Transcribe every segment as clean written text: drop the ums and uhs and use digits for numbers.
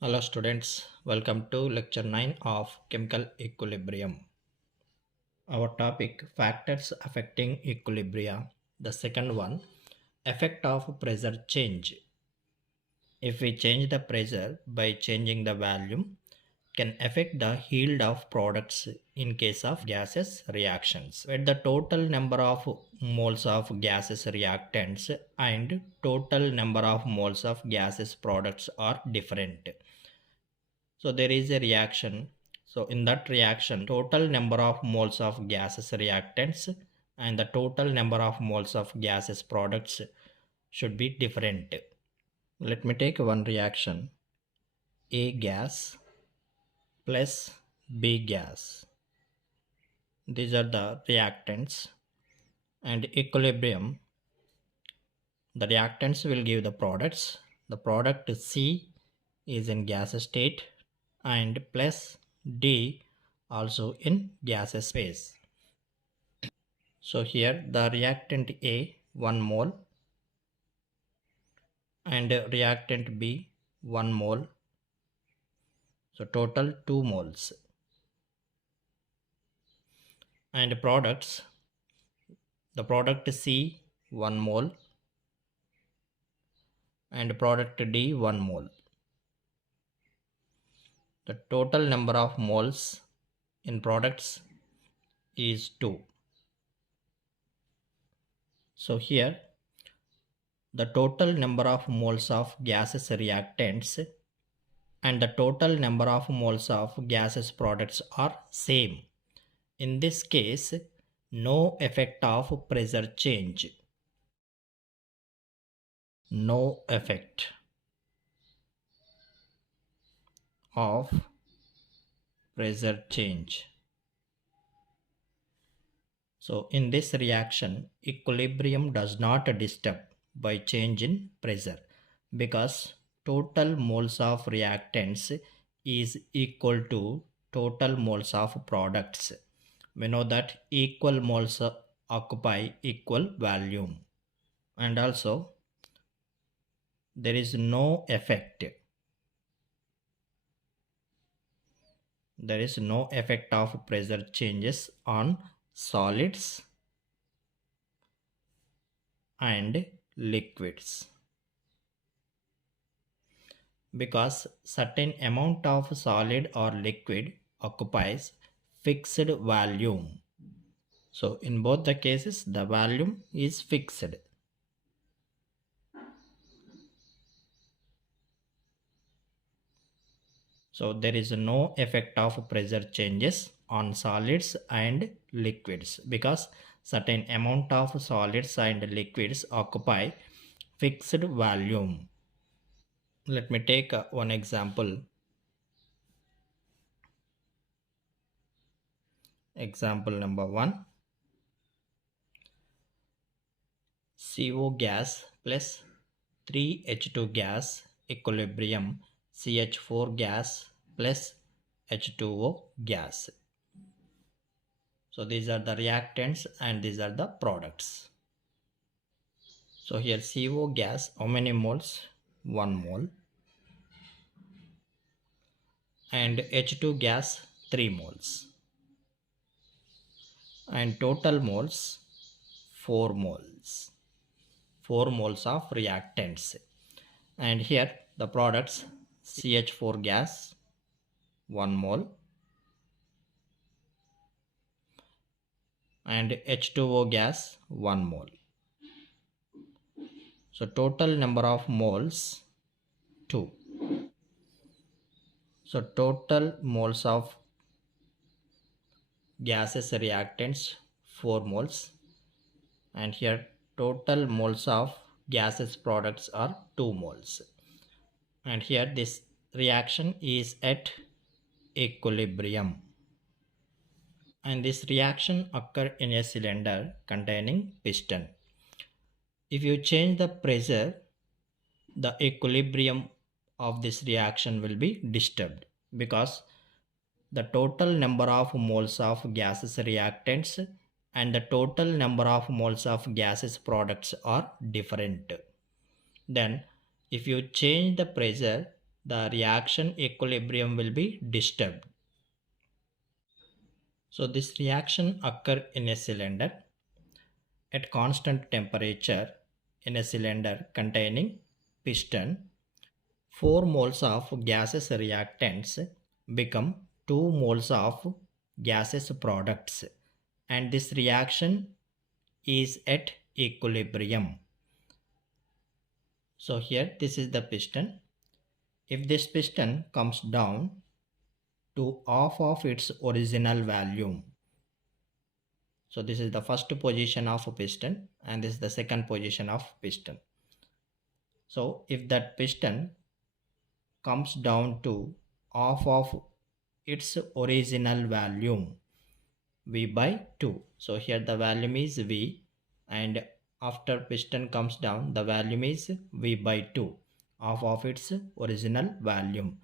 Hello students, welcome to lecture 9 of chemical equilibrium. Our topic factors affecting equilibria. The second one, effect of pressure change. If we change the pressure by changing the volume, can affect the yield of products in case of gaseous reactions, where the total number of moles of gaseous reactants and total number of moles of gaseous products are different. So there is a reaction. So in that reaction, total number of moles of gaseous reactants and the total number of moles of gaseous products should be different. Let me take one reaction. A gas plus B gas. These are the reactants, and equilibrium. The reactants will give the products. The product C is in gas state and plus D also in gaseous phase. So here the reactant A 1 mole and reactant B 1 mole. So total 2 moles. And products, the product C 1 mole and product D 1 mole. The total number of moles in products is 2. So here the total number of moles of gaseous reactants and the total number of moles of gaseous products are same. In this case, no effect of pressure change. No effect of pressure change. So in this reaction, equilibrium does not disturb by change in pressure because total moles of reactants is equal to total moles of products. We know that equal moles occupy equal volume, and also there is no effect. There is no effect of pressure changes on solids and liquids because certain amount of solid or liquid occupies fixed volume. So in both the cases the volume is fixed. So there is no effect of pressure changes on solids and liquids because certain amount of solids and liquids occupy fixed volume. Let me take one example. Example number 1. CO gas plus 3H2 gas equilibrium CH4 gas plus H2O gas. So these are the reactants and these are the products. So here CO gas, how many moles? 1 mole. And H2 gas 3 moles. And total moles 4 moles. 4 moles of reactants. And here the products CH4 gas 1 mole and H2O gas 1 mole. So total number of moles 2. So total moles of gaseous reactants 4 moles, and here total moles of gaseous products are 2 moles. And here this reaction is at equilibrium. And this reaction occurs in a cylinder containing piston. If you change the pressure, the equilibrium of this reaction will be disturbed because the total number of moles of gaseous reactants and the total number of moles of gaseous products are different. Then if you change the pressure, the reaction equilibrium will be disturbed. So this reaction occur in a cylinder at constant temperature in a cylinder containing piston. 4 moles of gaseous reactants become 2 moles of gaseous products, and this reaction is at equilibrium. So here this is the piston. If this piston comes down to half of its original volume, so this is the first position of a piston and this is the second position of piston. So if that piston comes down to half of its original volume, V by 2. So here the volume is V, and after piston comes down the volume is V by 2, half of its original volume.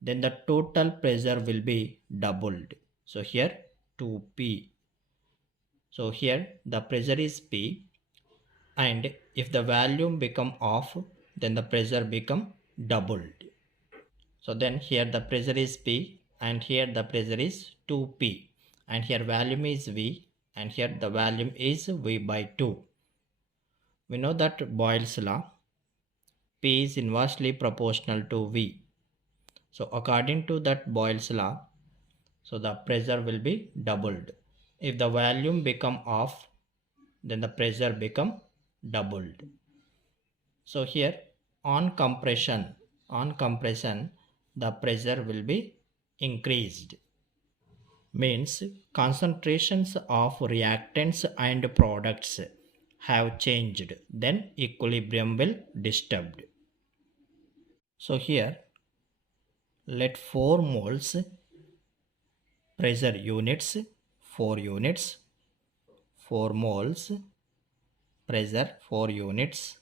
Then the total pressure will be doubled. So here 2P. So here the pressure is P, and if the volume become half, then the pressure become doubled. So then here the pressure is P and here the pressure is 2P, and here volume is V and here the volume is V by 2. We know that Boyle's law, P is inversely proportional to V. So according to that Boyle's law, so the pressure will be doubled. If the volume become half, then the pressure become doubled. So here on compression, the pressure will be increased. Means concentrations of reactants and products have changed, then equilibrium will disturbed. So here let 4 moles pressure units, 4 units, 4 moles pressure 4 units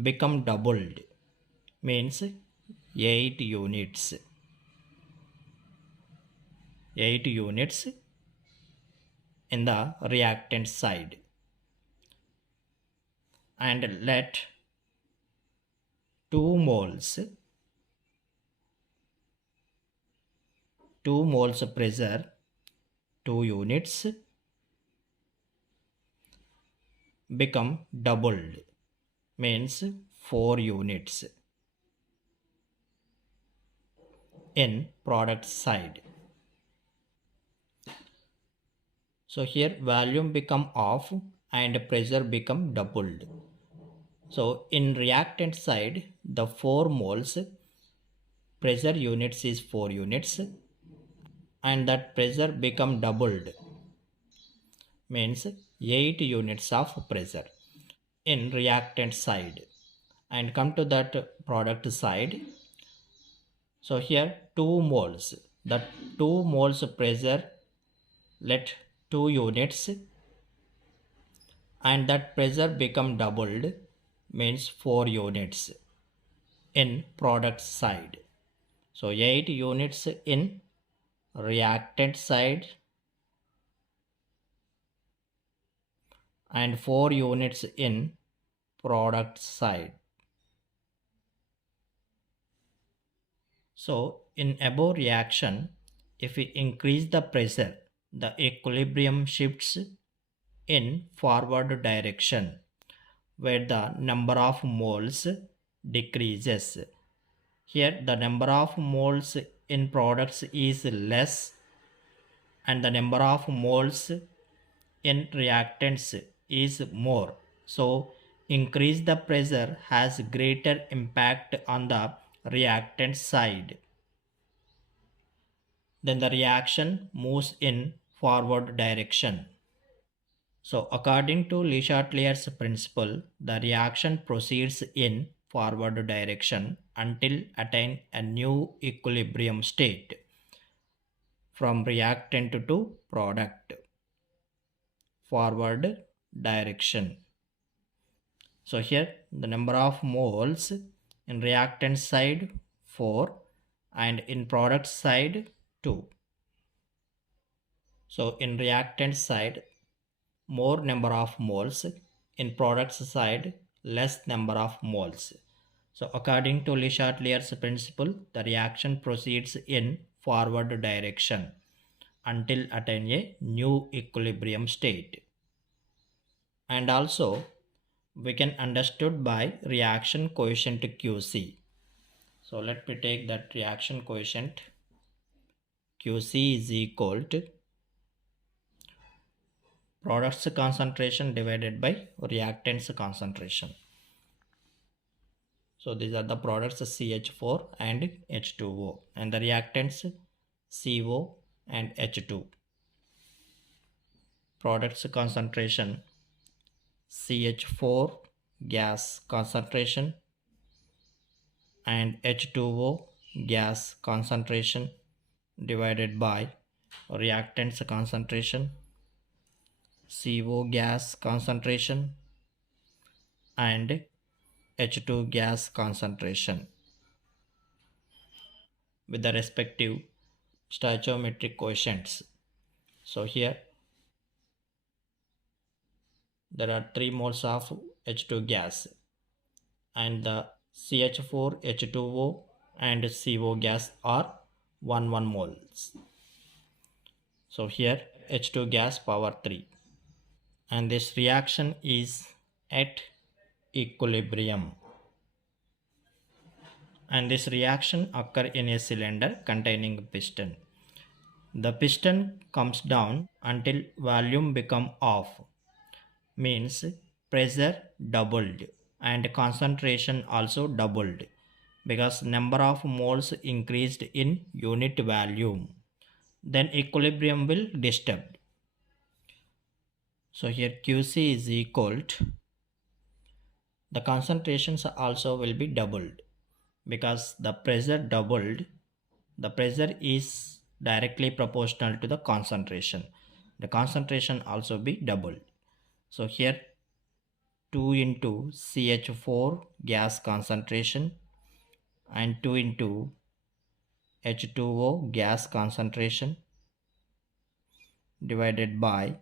become doubled, means 8 units. 8 units in the reactant side, and let 2 moles pressure 2 units become doubled, means 4 units in product side. So here volume become half and pressure become doubled. So in reactant side the 4 moles pressure units is 4 units, and that pressure become doubled, means 8 units of pressure in reactant side. And come to that product side. So here 2 moles, the 2 moles pressure let 2 units, and that pressure become doubled, means 4 units in product side. So 8 units in reactant side and 4 units in product side. So in above reaction, if we increase the pressure, the equilibrium shifts in forward direction, where the number of moles decreases. Here the number of moles in products is less and the number of moles in reactants is more. So increase the pressure has greater impact on the reactant side. Then the reaction moves in forward direction. So according to Le Chatelier's principle, the reaction proceeds in forward direction until attain a new equilibrium state from reactant to product. Forward direction. So here the number of moles in reactant side 4 and in product side 2. So in reactant side more number of moles, in product side less number of moles. So according to Le Chatelier's principle, the reaction proceeds in forward direction until attain a new equilibrium state. And also we can understood by reaction coefficient QC. So let me take that reaction coefficient. QC is equal to products concentration divided by reactants concentration. So these are the products CH4 and H2O, and the reactants CO and H2. Products concentration CH4 gas concentration and H2O gas concentration divided by reactants concentration CO gas concentration and H2 gas concentration with the respective stoichiometric coefficients. So here there are 3 moles of H2 gas, and the CH4, H2O and CO gas are 1 moles. So here H2 gas power 3, and this reaction is at equilibrium, and this reaction occur in a cylinder containing a piston. The piston comes down until volume become off, means pressure doubled and concentration also doubled because number of moles increased in unit volume. Then equilibrium will disturb. So here QC is equal to, the concentrations also will be doubled because the pressure doubled. The pressure is directly proportional to the concentration. The concentration also be doubled. So here 2 into CH4 gas concentration and 2 into H2O gas concentration divided by,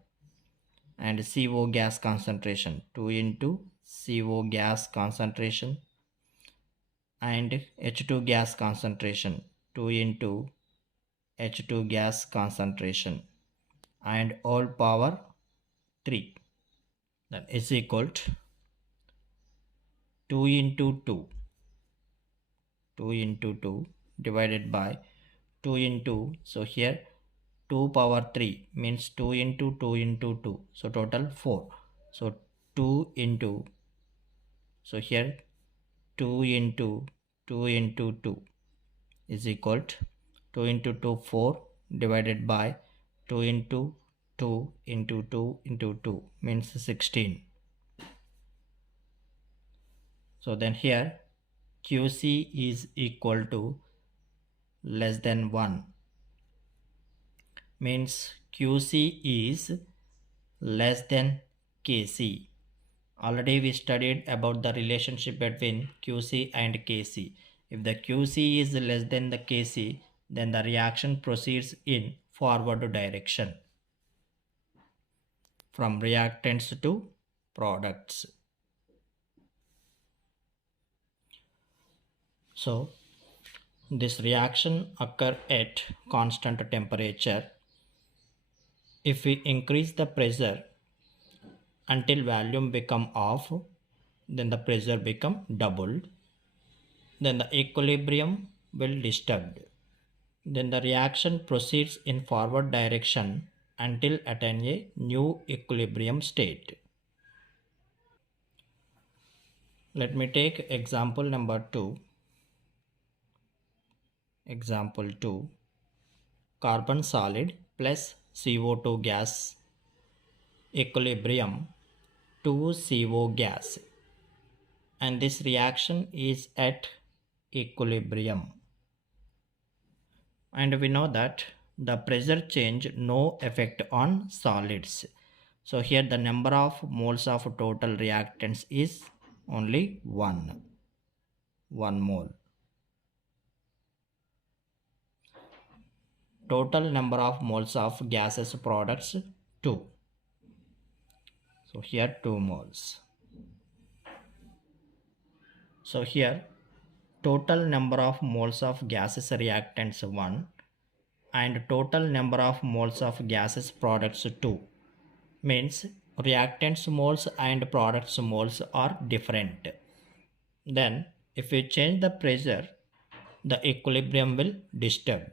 and CO gas concentration 2 into CO gas concentration and H2 gas concentration 2 into H2 gas concentration and all power 3, that is equal to 2 into 2 divided by 2 into, so here 2 power 3 means 2 into 2 into 2, so total 4. So 2 into, so here 2 into 2 into 2 is equal to 2 into 2 4 divided by 2 into 2 into 2 into 2 means 16. So then here QC is equal to less than 1, means QC is less than Kc. Already we studied about the relationship between QC and Kc. If the QC is less than the Kc, then the reaction proceeds in forward direction from reactants to products. So this reaction occur at constant temperature. If we increase the pressure until volume become off, then the pressure become doubled, then the equilibrium will disturbed. Then the reaction proceeds in forward direction until attain a new equilibrium state. Let me take example number 2. Example 2. Carbon solid plus CO2 gas equilibrium 2 CO gas, and this reaction is at equilibrium. And we know that the pressure change no effect on solids. So here the number of moles of total reactants is only 1 mole. Total number of moles of gaseous products 2. So here 2 moles. So here total number of moles of gases reactants 1 and total number of moles of gases products 2. Means reactants moles and products moles are different. Then if we change the pressure, the equilibrium will disturb.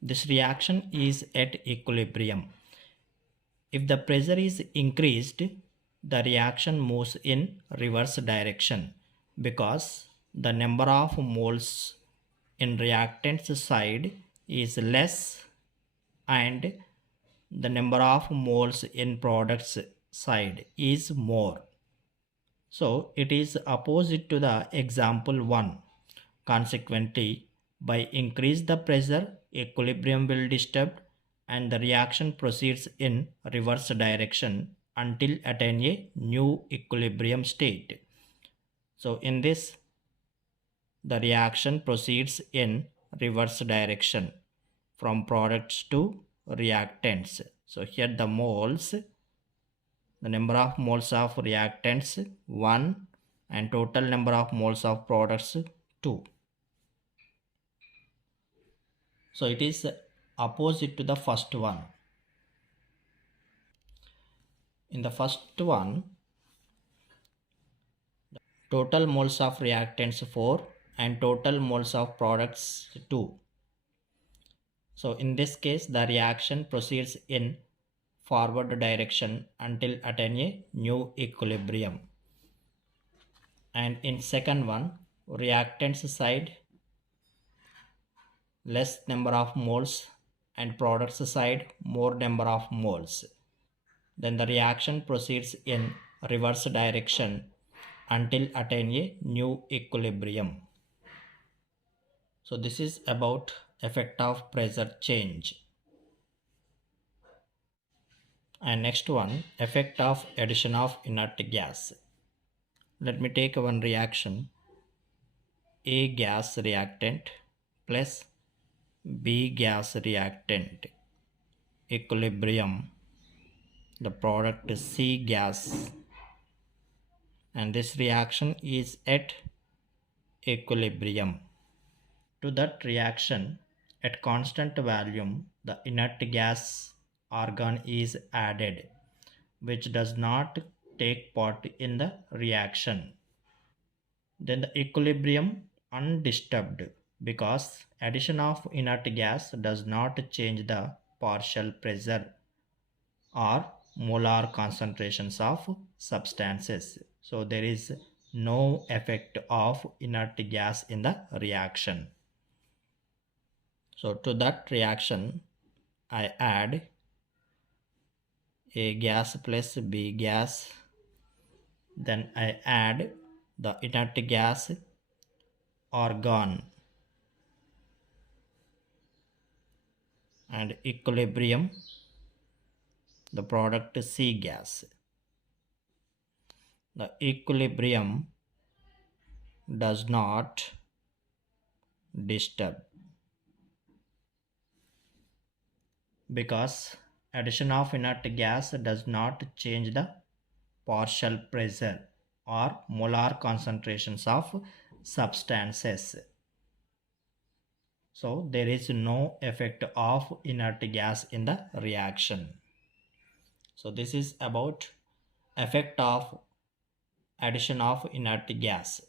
This reaction is at equilibrium. If the pressure is increased, the reaction moves in reverse direction because the number of moles in reactants side is less and the number of moles in products side is more. So it is opposite to the example 1. Consequently, by increase the pressure, equilibrium will disturb and the reaction proceeds in reverse direction until attain a new equilibrium state. So in this, the reaction proceeds in reverse direction from products to reactants. So here the moles, the number of moles of reactants 1 and total number of moles of products 2. So it is opposite to the first one. In the first one, total moles of reactants 4 and total moles of products 2. So in this case, the reaction proceeds in forward direction until attain a new equilibrium. And in second one, reactants side less number of moles and products side more number of moles. Then the reaction proceeds in reverse direction until attain a new equilibrium. So this is about effect of pressure change. And next one, effect of addition of inert gas. Let me take one reaction. A gas reactant plus B gas reactant. Equilibrium. The product is C gas. And this reaction is at equilibrium. To that reaction, at constant volume, the inert gas argon is added, which does not take part in the reaction. Then the equilibrium undisturbed because addition of inert gas does not change the partial pressure or molar concentrations of substances. So there is no effect of inert gas in the reaction. So to that reaction, I add A gas plus B gas. Then I add the inert gas argon and equilibrium, the product C gas. The equilibrium does not disturb because addition of inert gas does not change the partial pressure or molar concentrations of substances. So there is no effect of inert gas in the reaction. So this is about effect of addition of inert gas.